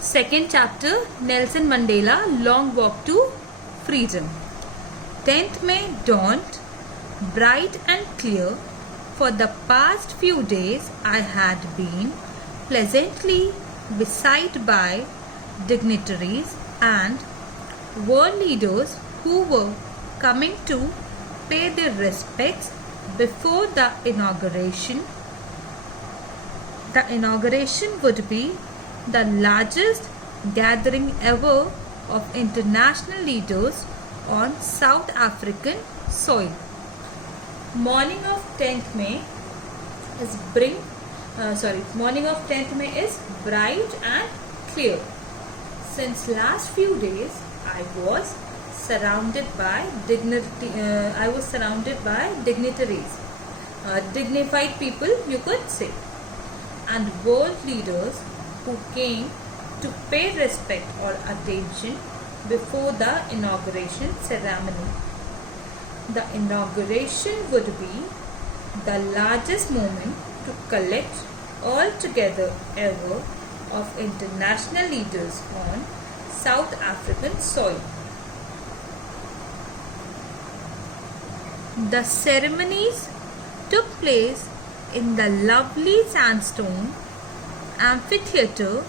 Second chapter, Nelson Mandela, Long Walk to Freedom. 10th May dawned bright and clear. For the past few days I had been pleasantly beset by dignitaries and world leaders who were coming to pay their respects before the inauguration. The inauguration would be the largest gathering ever of international leaders on South African soil. Morning of 10th May is bright and clear. Since last few days, I was surrounded by dignitaries, dignified people, you could say, and world leaders who came to pay respect or attention before the inauguration ceremony. The inauguration would be the largest moment to collect all together ever of international leaders on South African soil. The ceremonies took place in the lovely sandstone amphitheatre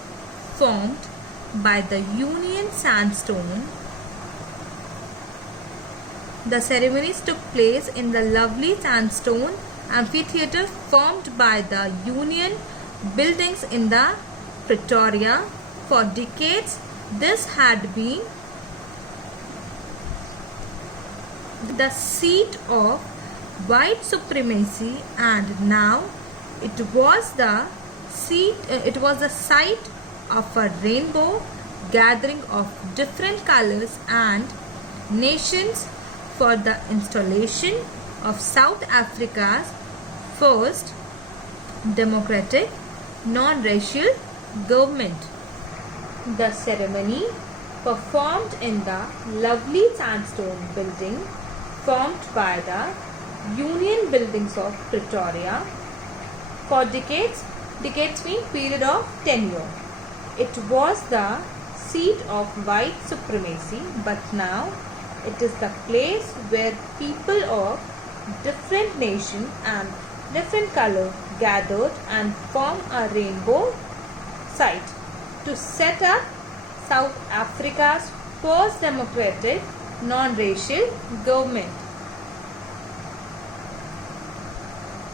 formed by the Union Sandstone. The ceremonies took place in the lovely sandstone amphitheatre formed by the Union buildings in the Pretoria. For decades, this had been the seat of white supremacy, and now it was the site of a rainbow gathering of different colors and nations for the installation of South Africa's first democratic non-racial government. The ceremony, performed in the lovely sandstone building formed by the Union buildings of Pretoria, for decades mean period of tenure. It was the seat of white supremacy, but now it is the place where people of different nation and different color gathered and form a rainbow site to set up South Africa's first democratic non-racial government.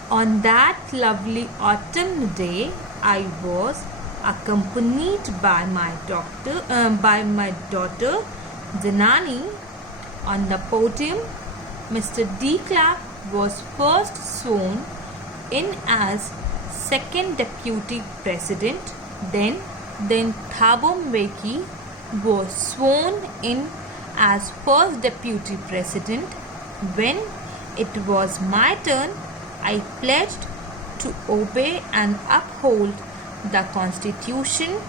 On that lovely autumn day, I was accompanied by my daughter Zenani. On the podium, Mr. De Klerk was first sworn in as second deputy president. Then Thabo Mbeki was sworn in as first deputy president. When it was my turn, I pledged to obey and uphold the Constitution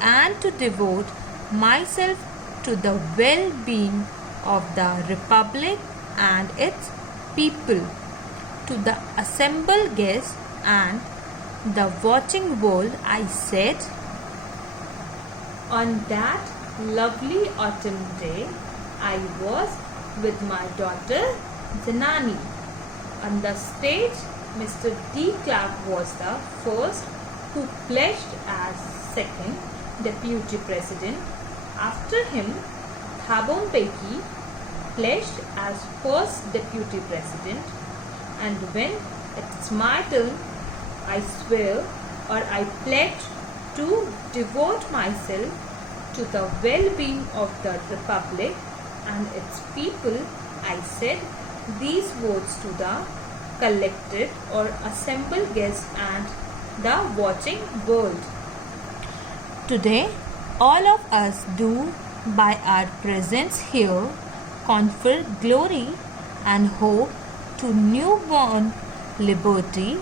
and to devote myself to the well-being of the Republic and its people. To the assembled guests and the watching world, I said, on that lovely autumn day, I was with my daughter Zenani. On the stage, Mr. De Klerk was the first who pledged as second deputy president. After him, Thabo Mbeki pledged as first deputy president. And when it's my turn, I swear or I pledge to devote myself to the well-being of the Republic and its people. I said these words to the collected or assembled guests and the watching world. Today, all of us do, by our presence here, confer glory and hope to newborn liberty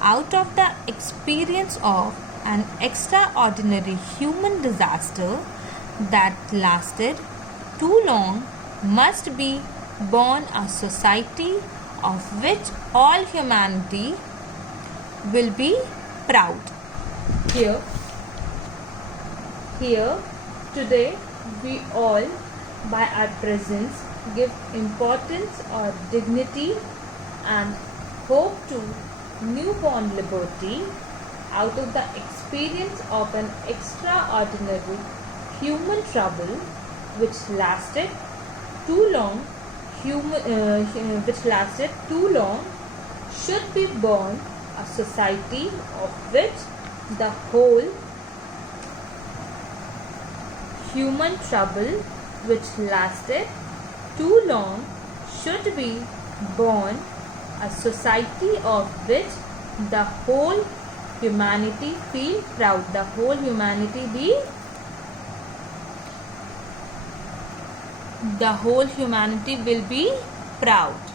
out of the experience of an extraordinary human disaster that lasted too long. Must be born a society of which all humanity will be proud. Here Here, today, we all, by our presence, give importance or dignity and hope to newborn liberty out of the experience of an extraordinary human trouble which lasted too long, should be born a society of which the whole human trouble which lasted too long should be born a society of which the whole humanity feel proud. The whole humanity will be proud.